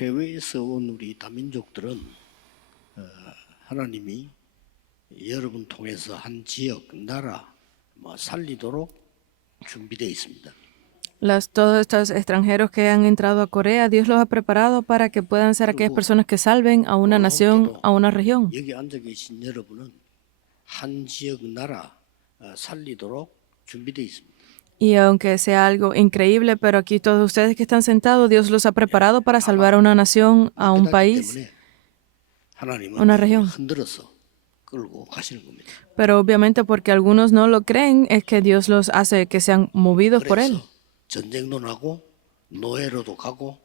해외에서 온 우리 다민족들은 하나님이 여러분 통해서 한 지역, 나라 살리도록 준비되어 있습니다. Todos estos extranjeros que han entrado a Corea, Dios los ha preparado para que puedan ser aquellas personas que salven a una nación, a una región. 여기 앉아 계신 여러분은 한 지역, 나라 살리도록 준비되어 있습니다. Y aunque sea algo increíble, pero aquí todos ustedes que están sentados, Dios los ha preparado para salvar a una nación, a un país, 하나님은 una región. 흔들어서 끌고 가시는 겁니다. Pero obviamente porque algunos no lo creen, es que Dios los hace que sean movidos por Él. 그래서 전쟁도 나고 노예로도 가고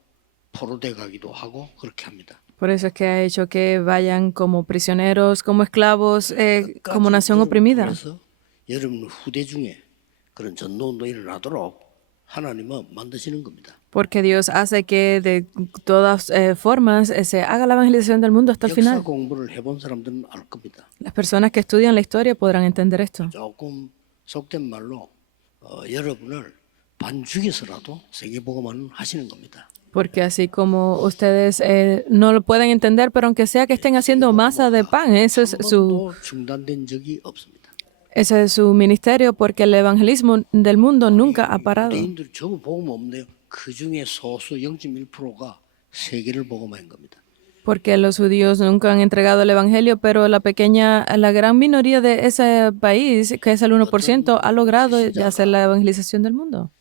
포로돼 가기도 하고 그렇게 합니다. Por eso es que ha hecho que vayan como prisioneros, como esclavos, como nación oprimida. 그래서 여러분 후대 중에 그런 전도운동이 일어나도록 하나님은 만드시는 겁니다. Porque Dios hace que de todas formas se haga la evangelización del mundo hasta el 역사 final. 공부를 해본 사람들은 알 겁니다. Las personas que estudian la historia podrán entender esto. 조금 속된 말로 여러분을 반 죽여서라도 세계복음화는 하시는 겁니다. Porque así como ustedes no lo pueden entender, pero aunque sea que estén haciendo masa de pan, 한 번도 중단된 적이 없습니다. ese es su ministerio, porque el evangelismo del mundo nunca ha parado. 유대인들 전부 복음 없는데요. 그 중에 소수 0.1%가 세계를 복음화한 겁니다. Porque los judíos nunca han entregado el evangelio, pero la gran minoría de ese país, que es el 1%, ha logrado ya hacer la evangelización del mundo.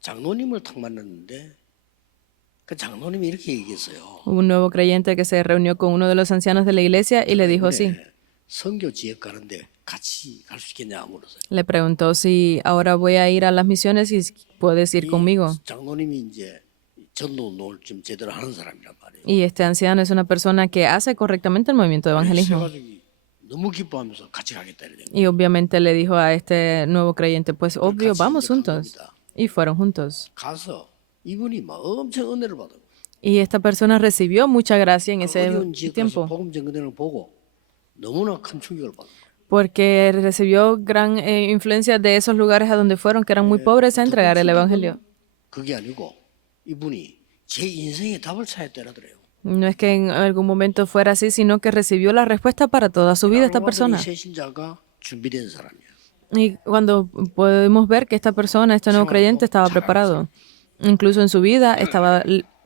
장로님을 탁 만났는데 그 장로님이 이렇게 얘기했어요. Hubo un nuevo creyente que se reunió con uno de los ancianos de la iglesia y le dijo así. 선교 지역 가는데 같이 갈 수 있겠냐 물었어요. Le preguntó si ahora voy a ir a las misiones y puedes ir conmigo. 장로님이 이제 전도운동을 좀 제대로 하는 사람이란 말이에요. Y este anciano es una persona que hace correctamente el movimiento de evangelismo. 가족이 너무 기뻐하면서 같이 가겠다 이래. Y obviamente le dijo a este nuevo creyente, pues obvio, vamos juntos. Y fueron juntos. 가서 이분이 막 엄청 은혜를 받아요. Y esta persona recibió mucha gracia en ese 어려운 지역 가서 tiempo, 복음 전도를 보고 너무나 큰 충격을 받아요. porque recibió gran influencia de esos lugares a donde fueron, que eran muy pobres, a entregar el evangelio. 그게 아니고 이분이 제 인생의 답을 찾았더라고요. No es que en algún momento fuera así, sino que recibió la respuesta para toda su vida esta persona. 새 신자가 준비된 사람이에요. Y cuando podemos ver que esta persona, este nuevo creyente, estaba preparado. Incluso en su vida estaba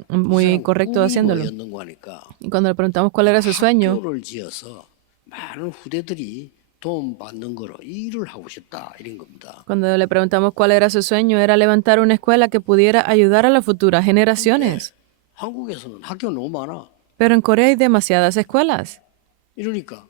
muy correcto haciéndolo. 였는 거니까 Y cuando le preguntamos cuál era su sueño, 학교를 지어서 많은 후대들이 도움 받는 거로 일을 하고 싶다 이런 겁니다. cuando le preguntamos cuál era su sueño, era levantar una escuela que pudiera ayudar a las futuras generaciones. 한국에서는 학교 너무 많아. Pero en Corea hay demasiadas escuelas. 이러니까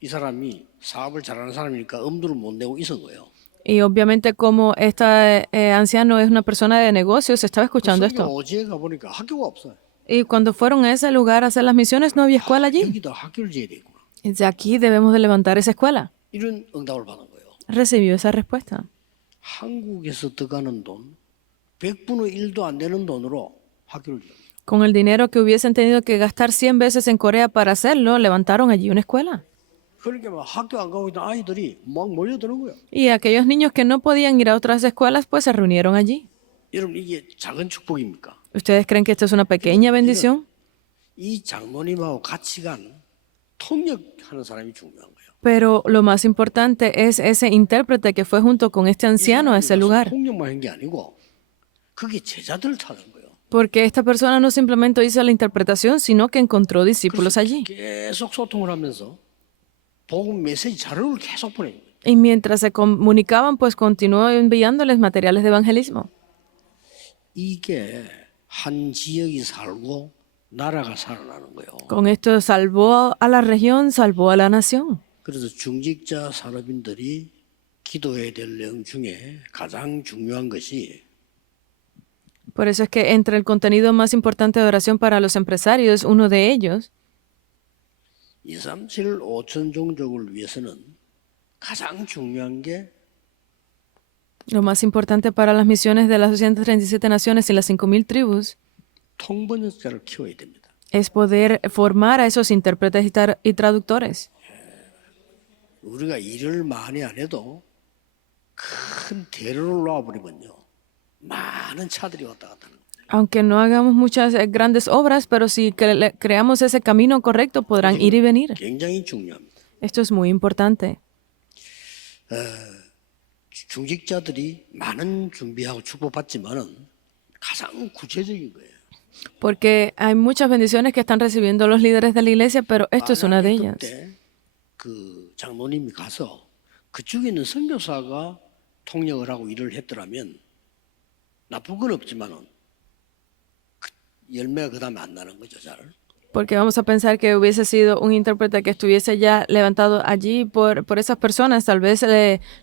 이 사람이 사업을 잘하는 사람이니까 엄두를 못 내고 있은 거예요. Y obviamente como este anciano es una persona de negocios, estaba escuchando esto. 오지에 가보니까 학교가 없어요. Y cuando fueron a ese lugar a hacer las misiones, no había escuela allí. 여기다 학교를 지어야 되겠구나. Desde aquí debemos de levantar esa escuela. 이런 응답을 받은 거예요. Recibió esa respuesta. 한국에서 들어가는 돈 100분의 1도 안 되는 돈으로 학교를 지어요. Con el dinero que hubiesen tenido que gastar 100 veces en Corea para hacerlo, levantaron allí una escuela. 그러니까 막 학교 안 가고 있던 아이들이 막 몰려드는 거예요. Y aquellos niños que no podían ir a otras escuelas, pues se reunieron allí. 여러분 이게 작은 축복입니까? ¿Ustedes creen que esto es una pequeña bendición? 이 장로님하고 같이 간 통역하는 사람이 중요한 거예요. Pero lo más importante es ese intérprete que fue junto con este anciano a ese lugar. 통역만 한 게 아니고 그게 제자들을 찾은 거예요. Porque esta persona no simplemente hizo la interpretación, sino que encontró discípulos allí. 계속 소통을 하면서 복음 메시지 자료를 계속 보내요. Y mientras se comunicaban, pues continuó enviándoles materiales de evangelismo. 이게 한 지역이 살고 나라가 살아나는 거예요. Con esto salvó a la región, salvó a la nación. 그래서 중직자 산업인들이 기도해야 될 내용 중에 가장 중요한 것이 Por eso es que entre el contenido más importante de oración para los empresarios, uno de ellos, 237 5천 종족을 위해서는 가장 중요한 게 lo más importante para las misiones de las 237 naciones y las 5,000 tribus, 통번역자를 키워야 됩니다. es poder formar a esos intérpretes y traductores. 우리가 일을 많이 안 해도 큰 대로를 놓아버리면요. 많은 차들이 왔다 갔다 하는 겁니다. Aunque no hagamos muchas grandes obras, pero si creamos ese camino correcto, podrán ir y venir. 굉장히 중요합니다. Esto es muy importante. 중직자들이 많은 준비하고 축복받지만은 가장 구체적인 거예요. Porque hay muchas bendiciones que están recibiendo los líderes de la iglesia, pero esto es una de 만약에 ellas. 그때 그 장로님이 가서 그쪽에 있는 선교사가 통역을 하고 일을 했더라면 나쁜 건 없지만은 열매가 그 다음에 안 나는 거죠, 잘. Porque vamos a pensar que hubiese sido un intérprete que estuviese ya levantado allí por esas personas, tal vez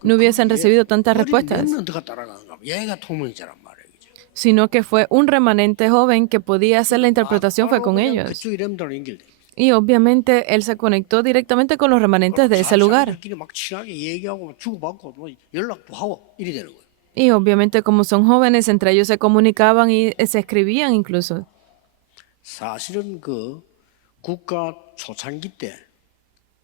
no hubiesen recibido tantas respuestas, 몇 따라가는가? 얘가 통역자란 말이에요. 그죠? sino que fue un remanente joven que podía hacer la interpretación, fue con ellos. 그쪽 이름대로 연결돼. Y obviamente él se conectó directamente con los remanentes de ese lugar. 사람들끼리 막 친하게 얘기하고 주고받고 뭐 연락도 하고 이래 되는 거예요. Y obviamente como son jóvenes, entre ellos se comunicaban y se escribían incluso. 사실은 그 국가 초창기 때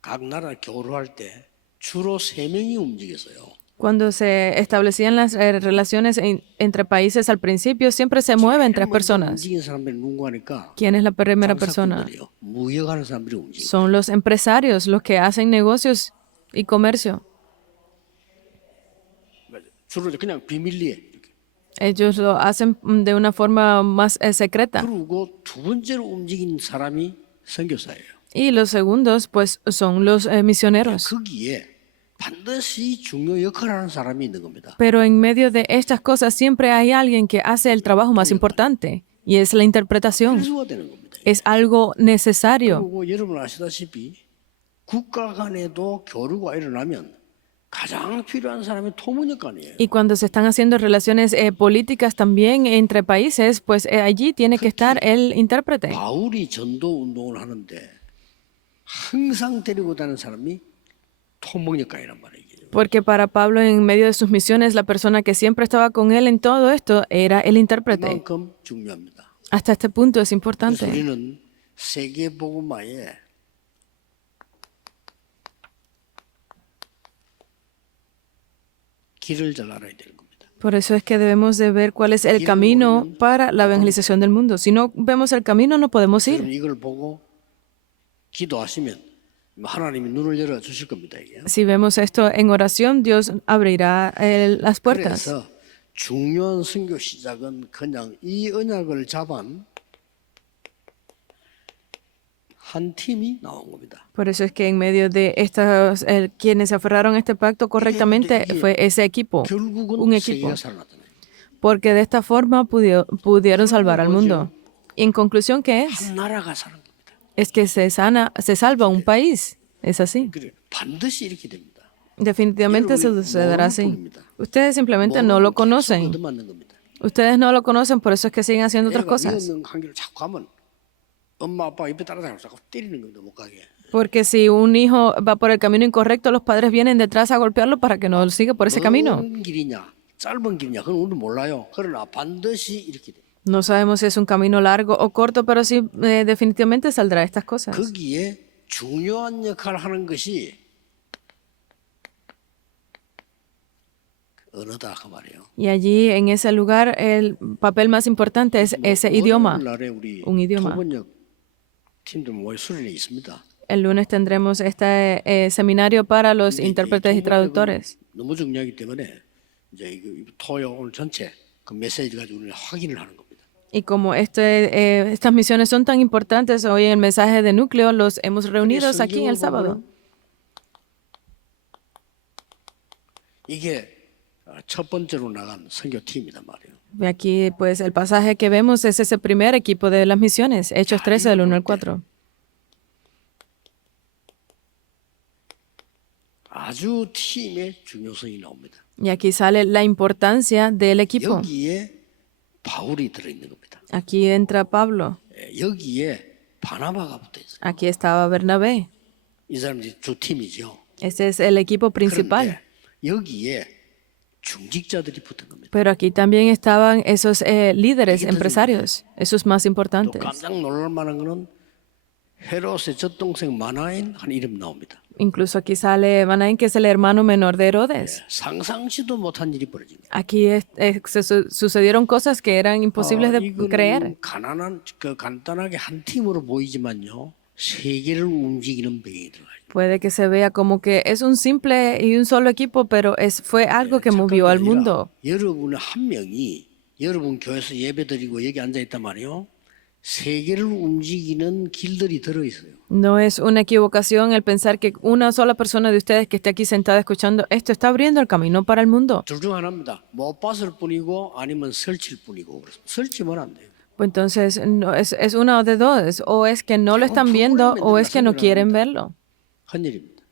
각 나라 교류할 때 주로 3명이 움직였어요. Cuando se establecían las relaciones entre países al principio, siempre se mueven tres personas. 움직이는 사람들이 누구 하니까 ¿Quién es la primera persona? 장사꾼들이요. 무역하는 사람들이 움직여. Son los empresarios, los que hacen negocios y comercio. 주로 그냥 비밀리에 이렇게. Ellos lo hacen de una forma más secreta. 그리고 두 번째로 움직인 사람이 선교사예요. Y los segundos, pues, son los misioneros. 거기에 반드시 중요 역할을 하는 사람이 있는 겁니다. Pero en medio de estas cosas siempre hay alguien que hace el trabajo más importante, y es la interpretación. 필수가 되는 겁니다. Es algo necesario. 그리고 여러분 아시다시피 국가 간에도 교류가 일어나면 가장 필요한 사람이 토문역관이에요. Y cuando se están haciendo relaciones políticas también entre países, pues allí tiene que estar el intérprete. 바울이 전도 운동을 하는데 항상 데리고 다니는 사람이 토문역관이란 말이에요. Porque para Pablo, en medio de sus misiones, la persona que siempre estaba con él en todo esto era el intérprete. 그만큼 중요합니다. Hasta este punto es 그래서 importante. 우리는 세계 복음화에 길을 잘 알아야 되는 겁니다. Por eso es que debemos de ver cuál es el camino para la evangelización del mundo. Si no vemos el camino, no podemos ir. 여러분 이걸 보고 기도하시면 하나님이 눈을 열어 주실 겁니다. 이게. Si vemos esto en oración, Dios abrirá las puertas. 그래서 중요한 선교 시작은 그냥 이 언약을 잡은 한 팀이 나온 겁니다. Por eso es que en medio de estos, quienes se aferraron a este pacto correctamente, fue ese equipo, 결국은 un equipo. 세계가 살아났잖아요. Porque de esta forma pudieron salvar al mundo. Y en conclusión, ¿qué es? 한 나라가 사는 겁니다. Es que se salva un país. Es así. 그래 반드시 이렇게 됩니다. Definitivamente se sucederá así. Ustedes simplemente no lo conocen. 얻어맞는 겁니다. Ustedes no lo conocen, por eso es que siguen haciendo otras 애가 cosas. 위험한 관계로 자꾸 가면 엄마 아빠 옆에 따라다니고 자꾸 때리는 겁니다. 못 가게. Porque si un hijo va por el camino incorrecto, los padres vienen detrás a golpearlo para que no siga por ese camino. 먼 길이냐 짧은 길이냐 그건 우리는 몰라요. 그러나 반드시 이렇게 돼. No sabemos si es un camino largo o corto, pero sí definitivamente saldrá de estas cosas. 거기에 중요한 역할을 하는 것이 언어다 그 말이에요. Y allí, en ese lugar, el papel más importante es ese idioma. 오늘날에 우리 un idioma. 토번역 팀들 모여 수련회 있습니다. El lunes tendremos este seminario para los intérpretes y traductores. 너무 중요하기 때문에 이제 토요 오늘 전체 그 메시지 가지고 우리는 확인을 하는 겁니다. Y como estas misiones son tan importantes, hoy en el mensaje de núcleo los hemos reunidos aquí el sábado. 이게 첫 번째로 나간 선교팀이단 말이에요. Y aquí, pues, el pasaje que vemos es ese primer equipo de las misiones, Hechos 13, del 1 al 4. 아주 팀의 중요성이 나옵니다. Y aquí sale la importancia del equipo. 여기에 바울이 들어있는 겁니다. Aquí entra Pablo. 여기에 바나바가 붙어 있어요. Aquí estaba Bernabé. 이 사람이 주 팀이죠. Ese es el equipo principal. 그런데 여기에 중직자들이 붙은 겁니다. Pero aquí también estaban esos líderes, empresarios, esos más 또 importantes. 깜짝 놀랄 만한 거는 헤롯의 젖동생 마나엔 한 이름 나옵니다. Incluso aquí sale Manaén, que es el hermano menor de Herodes. 상상치도 못한 일이 벌어진 거예요. Aquí sucedieron cosas que eran imposibles de creer. 이거는 가난한 간단하게 한 팀으로 보이지만요. 세계를 움직이는 배경이 들어가요. Puede que se vea como que es un simple y un solo equipo, pero fue algo que movió al mundo. 여러분 한 명이 여러분 교회에서 예배드리고 여기 앉아 있단 말이에요. 세계를 움직이는 길들이 들어 있어요. No es una equivocación el pensar que una sola persona de ustedes que esté aquí sentada escuchando esto está abriendo el camino para el mundo. 둘 중 하나입니다. 못 봤을 뿐이고 아니면 설칠 뿐이고. 그래서 설치면 안 돼요. Pues entonces no, es una de dos, o es que no lo están viendo o es que no quieren verlo. 한 일입니다.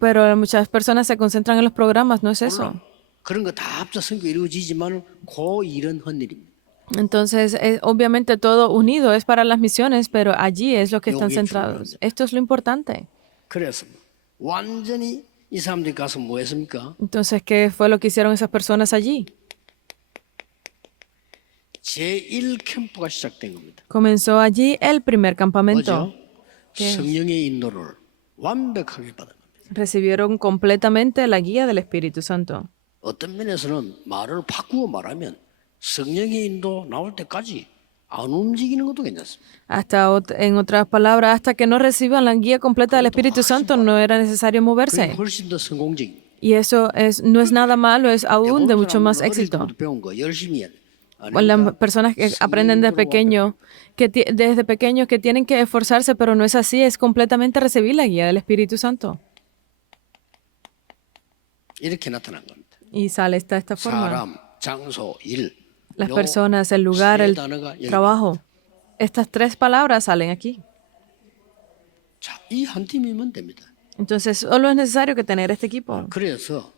Pero muchas personas se concentran en los programas, no es eso. 그런 거 다 합쳐 성교 이루어지지만 그 일은 한 일입니다. Entonces, obviamente todo unido es para las misiones, pero allí es lo que están centrados. Esto es lo importante. 그래서 완전히 이 사람들이 가서 뭐 했습니까? Entonces, ¿qué fue lo que hicieron esas personas allí? 제1캠프가 시작된 겁니다. Comenzó allí el primer campamento. 뭐죠? 성령의 인도를 완벽하게 받은 겁니다. Recibieron completamente la guía del Espíritu Santo. 어떤 면에서는 말을 바꾸어 말하면 성령의 인도 나올 때까지 안 움직이는 것도 괜찮습니다. En otras palabras, hasta que no reciban la guía completa del Espíritu Santo, no era necesario 그게 moverse. 훨씬 더 성공적입니다. Y eso no es nada malo, es aún de mucho más 어릴 éxito. 때부터 배운 거 열심히 해야 돼. Las personas que aprenden desde pequeños que tienen que esforzarse, pero no es así, es completamente recibir la guía del Espíritu Santo. 이렇게 나타난 겁니다. Y sale esta forma. 사람, 장소, 일. Las 요 personas, el lugar, 세 el 단어가 여기 trabajo. Estas tres palabras salen aquí. 자, 이 한 팀이면 됩니다. Entonces, solo es necesario que tener este equipo. 그래서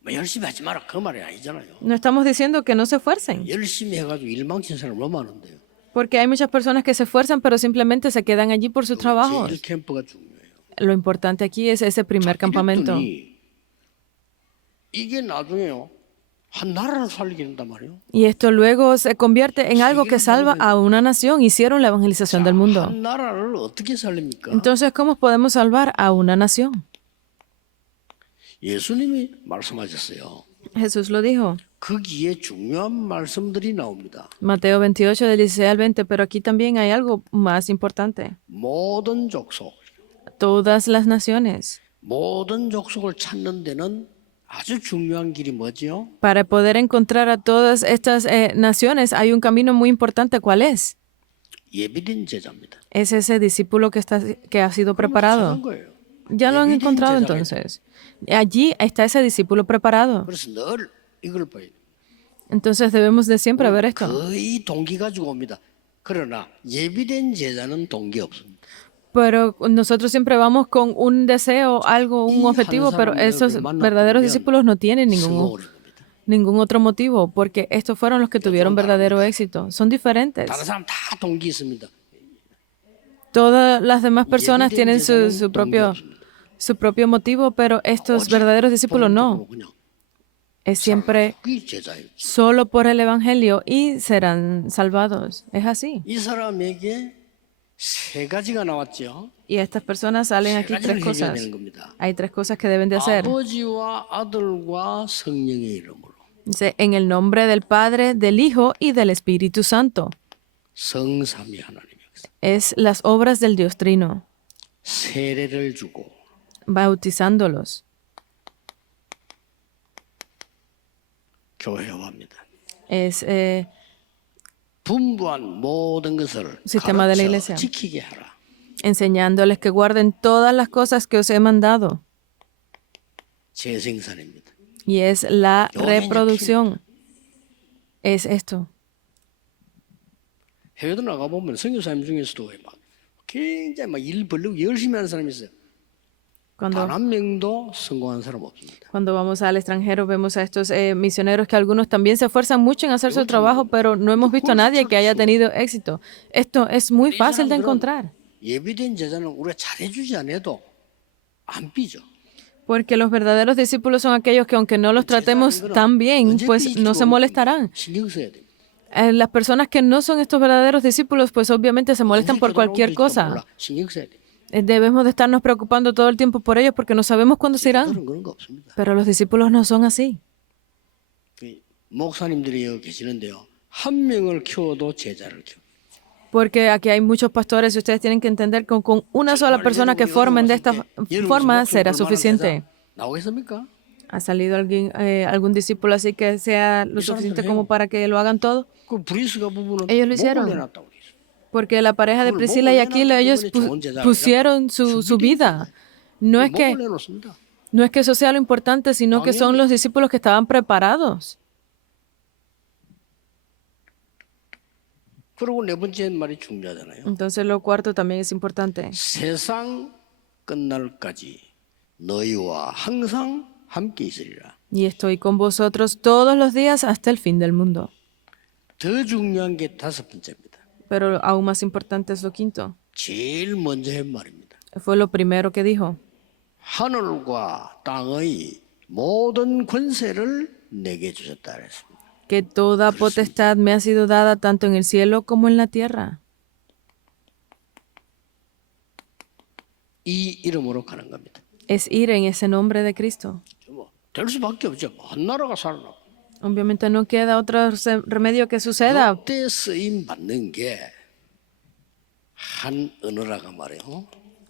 뭐 열심히 하지 마라 그 말이 아니잖아요. No estamos diciendo que no se esfuercen, 열심히 해가지고 일 망친 사람 너무 많은데요. porque hay muchas personas que se esfuerzan, pero simplemente se quedan allí por su trabajo. 제1캠프가 중요해요. Lo importante aquí es ese primer campamento. 이랬더니 이게 나중에요. 한 나라를 살리게 된단 말이에요. Y esto luego se convierte en algo que salva a una nación. Hicieron la evangelización del mundo. 한 나라를 어떻게 살립니까? Entonces, ¿cómo podemos salvar a una nación? 예수님이 말씀하셨어요. Jesús lo dijo. 거기에 중요한 말씀들이 나옵니다. Mateo 28, del 16 al 20, pero aquí también hay algo más importante. 모든 족속, Todas las naciones. 모든 족속을 찾는 데는 아주 중요한 길이 뭐지요? Para poder encontrar a todas estas naciones hay un camino muy importante. ¿Cuál es? 예비된 제자입니다. Es ese discípulo que ha sido preparado. 찾은 거예요. Ya lo han 예비된 encontrado 제자가 entonces. Allí está ese discípulo preparado. 그래서 늘 이걸 봐야 돼요. Entonces debemos de siempre ver esto. 거의 동기 가지고 옵니다. 그러나 예비된 제자는 동기 없습니다. Pero nosotros siempre vamos con un deseo, algo, un objetivo, pero esos verdaderos discípulos no tienen 승호를 겁니다. ningún otro motivo, porque estos fueron los que tuvieron verdadero éxito. Son diferentes. 다른 사람 다 동기 있습니다. Todas las demás personas tienen su propio motivo, pero estos verdaderos discípulos no. 그냥 Es siempre 그게 제자예요. solo por el Evangelio y serán salvados. Es así. 이 사람에게 세 가지가 나왔죠. Y estas personas salen 세 aquí 가지를 tres 해줘야 cosas. 되는 겁니다. Hay tres cosas que deben de hacer. 아버지와 아들과 성령의 이름으로 Dice, en el nombre del Padre, del Hijo y del Espíritu Santo. 성삼위 하나님께서 Es las obras del Dios Trino, 세례를 주고 bautizándolos. 교회화합니다. Es 분부한 모든 것을 Sistema de la 가르쳐 iglesia. 지키게 하라. enseñándoles que guarden todas las cosas que os he mandado. 재생산입니다. Y es la reproducción. Es esto. 해외도 나가 보면 선교사님 중에서도 막 굉장히 막 일 벌리고 열심히 하는 사람이 있어요. 단 한 명도 성공한 사람 없습니다. Cuando vamos al extranjero vemos a estos misioneros que algunos también se esfuerzan mucho en hacer su trabajo, pero no hemos visto a nadie que haya tenido éxito. Esto es muy fácil de encontrar. 예비된 제자는 우리가 잘해주지 않아도 안 삐져. Porque los verdaderos discípulos son aquellos que aunque no los tratemos tan bien, pues no se molestarán. 신경 써야 됩니다. Las personas que no son estos verdaderos discípulos, pues obviamente se molestan por cualquier cosa. 신경 써야 돼. Debemos de estarnos preocupando todo el tiempo por ellos porque no sabemos cuándo se irán. 제자들은 그런 거 없습니다. Pero los discípulos no son así. 그 목사님들이 여기 계시는데요. 한 명을 키워도 제자를 키워. Porque aquí hay muchos pastores y ustedes tienen que entender que con una sola persona que formen de esta forma será suficiente. 나오겠습니까? ¿Ha salido alguien, algún discípulo así que sea lo suficiente como para que lo hagan todo? 그 브리스가 부부는 Ellos lo 목을 hicieron. 내놨다고 그랬어요. Porque la pareja de Priscila y Aquila, ellos pusieron su vida. No es 목을 que, 내놓습니다. no es que eso sea lo importante, sino que son los discípulos que estaban preparados. 그리고 네 번째 말이 중요하잖아요. Entonces lo cuarto también es importante. 세상 끝날까지 너희와 항상 함께 있으리라. Y estoy con vosotros todos los días hasta el fin del mundo. 더 중요한 게 다섯 번째입니다. Pero aún más importante es lo quinto. 제일 먼저 한 말입니다. Fue lo primero que dijo. 하늘과 땅의 모든 권세를 내게 주셨다 그랬습니다. Que toda potestad me ha sido dada tanto en el cielo como en la tierra. 이 이름으로 가는 겁니다. Es ir en ese nombre de Cristo. 될 수밖에 없죠. 한 나라가 살아나고. Obviamente no queda otro remedio que suceda. 그때 쓰임 받는 게 한 언어라가 말이에요.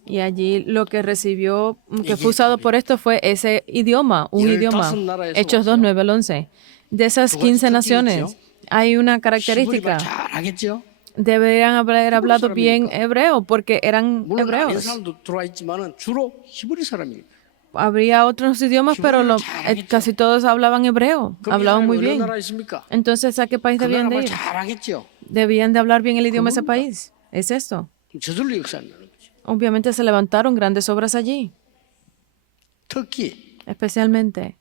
Y allí lo que recibió, que fue usado por esto fue ese idioma, un idioma. Hechos 2, 9 al 11. De esas 15 naciones hay una característica. 잘하겠죠. Deberían haber hablado bien hebreo porque eran 물론 다른 hebreos. 사람도 들어와 있지만은 주로 히브리 사람이니까. Habría otros idiomas, pero casi todos hablaban hebreo, 그럼 이 hablaban 사람이 muy 어느 bien. 나라에 있습니까? Entonces, ¿a qué país 그 debían 나라 de 말 ir? 잘하겠죠. Debían de hablar bien el idioma de ese país. Es esto. 저절로 역사한다는 거죠. Obviamente se levantaron grandes obras allí, 특히 especialmente.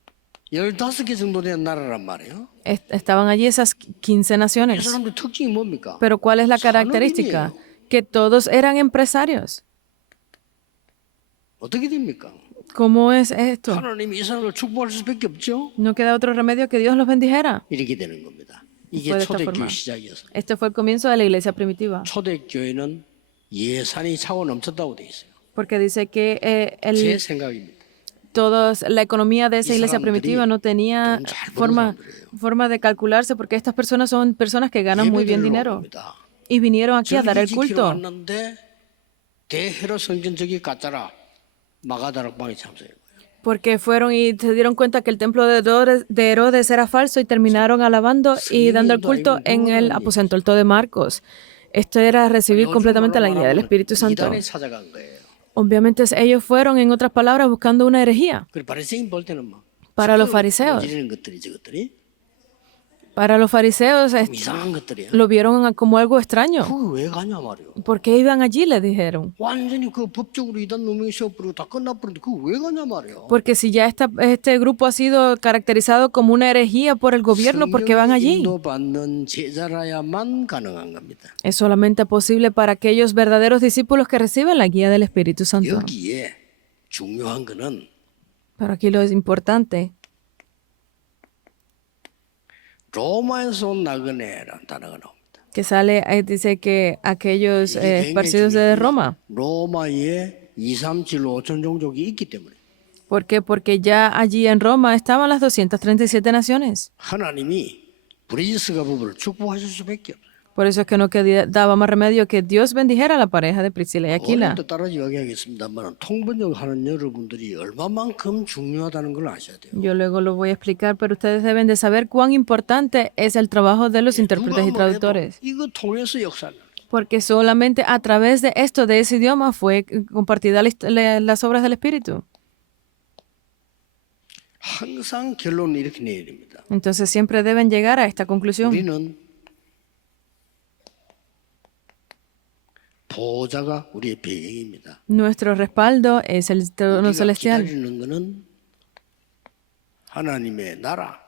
15개 정도 된 나라란 말이에요. Estaban allí esas 15 이 naciones. 사람들 특징이 뭡니까? Pero ¿cuál es la característica? Que todos eran empresarios. 어떻게 됩니까? ¿Cómo es esto? 하나님이 이 사람을 축복할 수밖에 없죠. No queda otro remedio que Dios los bendijera. 이렇게 되는 겁니다. 이게 Fue de esta 초대교회 forma. 시작이었어요. Este fue el comienzo de la iglesia primitiva. 초대교회는 예산이 차고 넘쳤다고 돼 있어요. Porque dice que 제 생각입니다. la economía de esa iglesia primitiva no tenía forma de calcularse porque estas personas son personas que ganan muy bien 예배드리러 dinero. 옵니다. Y vinieron aquí a dar el 지키러 culto. 왔는데 대헤롯 성전 저기 가짜라 마가다락방에 참석해요. Porque fueron y se dieron cuenta que el templo de Herodes era falso y terminaron alabando y dando el culto en el aposento alto de Marcos. Esto era recibir completamente la guía del Espíritu Santo. 이단에 찾아간 거예요. Obviamente ellos fueron, en otras palabras, buscando una herejía. 그리고 바리새인 볼 때는 막 Para los fariseos. 이런 것들이 저것들이 Para los fariseos 좀 이상한 것들이야. lo vieron como algo extraño. 그거 왜 가냐 말이요. ¿Por qué iban allí? Le dijeron. 완전히 그 법적으로 이단 놈이 시험버리고 다 끝나버렸는데 그거 왜 가냐 말이요. Porque si ya este grupo ha sido caracterizado como una herejía por el gobierno, ¿por qué van allí? 인도받는 제자라야만 가능한 겁니다. Es solamente posible para aquellos verdaderos discípulos que reciben la guía del Espíritu Santo. 여기에 중요한 거는 Pero aquí lo importante, 로마에서 온 나그네라는 단어가 나옵니다. que sale, dice que aquellos 이게 굉장히 esparcidos de 중요합니다. Roma. 로마에 2, 3, 7, 5천 종족이 있기 때문에 ¿Por qué? Porque ya allí en Roma estaban las 237 naciones. 하나님이 브리스가 부부를 축복하실 수밖에 없어요. Por eso es que no daba más remedio que Dios bendijera a la pareja de Priscila y Aquila. 어려도 따라 이야기하겠습니다만 통번역 하는 여러분들이 얼마만큼 중요하다는 걸 아셔야 돼요. Yo luego lo voy a explicar, pero ustedes deben de saber cuán importante es el trabajo de los intérpretes y 누가 뭐래도 traductores. 이거 통해서 역사를 Porque solamente a través de esto, de ese idioma, fue compartida las obras del Espíritu. 항상 결론을 이렇게 내야 됩니다. Entonces siempre deben llegar a esta conclusión. 우리는 보호자가 우리의 배경입니다. Nuestro respaldo es el trono 우리가 celestial. 기다리는 것은 하나님의 나라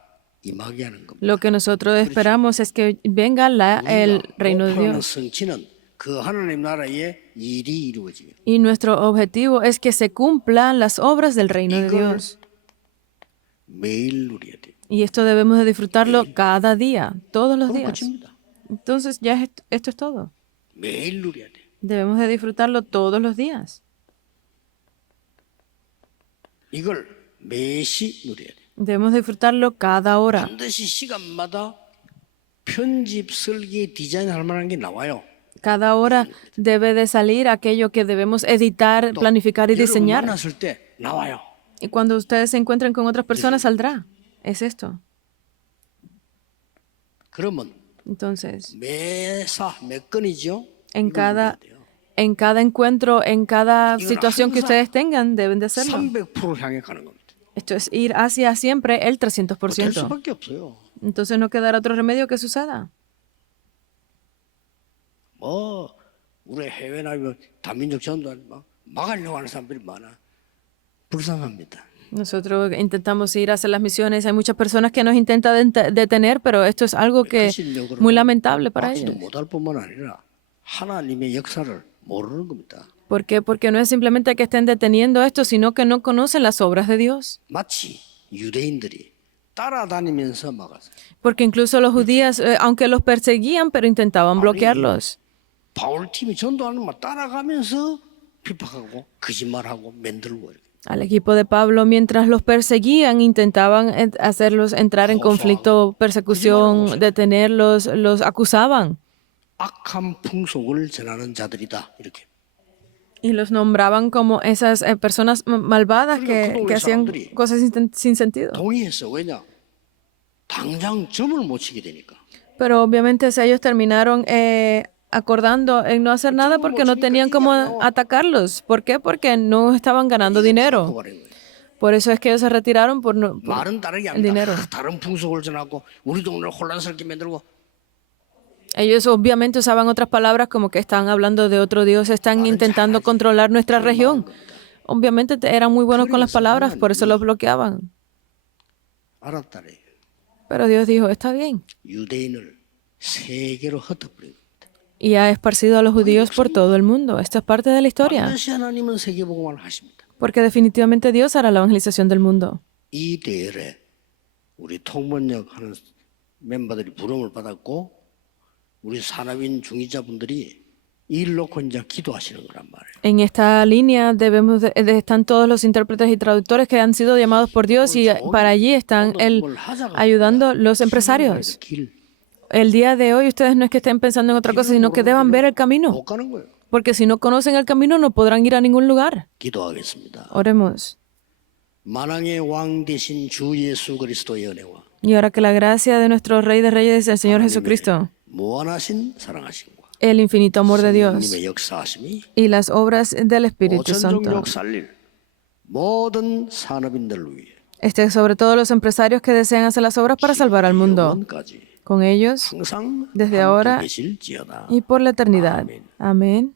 임하게 하는 겁니다. Lo que nosotros esperamos es que venga el reino de 목표하는 Dios. 성취는 그 하나님 나라의 일이 이루어지며 Y nuestro objetivo es que se cumplan las obras del reino de Dios. 매일 누려야 돼요. Y esto debemos de disfrutarlo cada día, todos los 그럼 días. 끝입니다. Entonces ya esto es todo. 매일 누려야 돼요. Debemos de disfrutarlo todos los días. 이걸 매시 누려야 돼. Debemos disfrutarlo cada hora. 반드시 시간마다 편집, 설계, 디자인할 만한 게 나와요. Cada hora debe de salir aquello que debemos editar, 또 planificar y 여러분 diseñar. 만났을 때 나와요. Y cuando ustedes se encuentren con otras personas, saldrá. Es esto. 그러면 Entonces, 매사 몇 건이죠? en 이걸 cada, 누려야 돼요. en cada encuentro, en cada 이건 situación que 항상 ustedes tengan, deben de hacerlo. 300% 향해 가는 겁니다. Esto es ir hacia siempre el 될 300%. 수밖에 없어요. Entonces no quedará otro remedio que suceda. 뭐 우리 해외 나가면 다민족 전도를 막 막으려고 하는 사람들이 많아. 불쌍합니다. Nosotros intentamos ir a hacer las misiones. Hay muchas personas que nos intentan detener, pero esto es algo que 실력으로 muy lamentable para 막지도 ellos. 못할 뿐만 아니라 하나님의 역사를 모르는 겁니다. ¿Por qué? Porque no es simplemente que estén deteniendo esto, sino que no conocen las obras de Dios. 마치 유대인들이 따라다니면서 막았어요. Porque incluso los judíos, aunque los perseguían, pero intentaban bloquearlos. 바울 팀이 전도하는 막 따라가면서 핍박하고 거짓말하고 만들고 이렇게. Al equipo de Pablo, mientras los perseguían, intentaban hacerlos entrar en conflicto, persecución, detenerlos, los acusaban 악한 풍속을 전하는 자들이다 이렇게. y los nombraban como esas personas malvadas que hacían cosas sin sentido. 동의했어. 왜냐? 당장 점을 못 치게 되니까. Pero obviamente ellos terminaron acordando en no hacer nada porque no tenían cómo atacarlos. ¿Por qué? Porque no estaban ganando dinero. Por eso es que ellos se retiraron por 말은 다르게 el dinero. 합니다. 다른 풍속을 전하고 우리 동네를 혼란스럽게 만들고 Ellos obviamente usaban otras palabras como que están hablando de otro Dios, están intentando controlar nuestra región. Obviamente eran muy buenos con las palabras, por eso los bloqueaban. 알았다래. Pero Dios dijo, está bien. 유대인을 세계로 흩어버린 겁니다. Y ha esparcido a los judíos por todo el mundo. Esto es parte de la historia. 반드시 하나님은 세계복음을 하십니다. Porque definitivamente Dios hará la evangelización del mundo. 이 대열에 우리 통번역 하는 멤버들이 부름을 받았고 우리 산업인 중위자분들이 일 놓고 이제 기도하시는 거란 말이에요. En esta línea están todos los intérpretes y traductores que han sido llamados por Dios y para allí están ayudando los empresarios. 길 El día de hoy ustedes no es que estén pensando en otra cosa, sino que deban ver el camino. 못 가는 거예요. Porque si no conocen el camino no podrán ir a ningún lugar. 기도하겠습니다. Oremos. 만왕의 왕 되신 주 예수 그리스도의 은혜와 Y ahora que la gracia de nuestro Rey de Reyes, el Señor Jesucristo, 무한하신 사랑하심과 el infinito amor de Dios 님의 역사하심이 y las obras del Espíritu 오천 Santo 종족 살릴 모든 산업인들을 위해 esté sobre todos los empresarios que desean hacer las obras para salvar al mundo, 영원까지 con ellos 항상 desde 함께 ahora 계실지어다. y por la eternidad. Amén.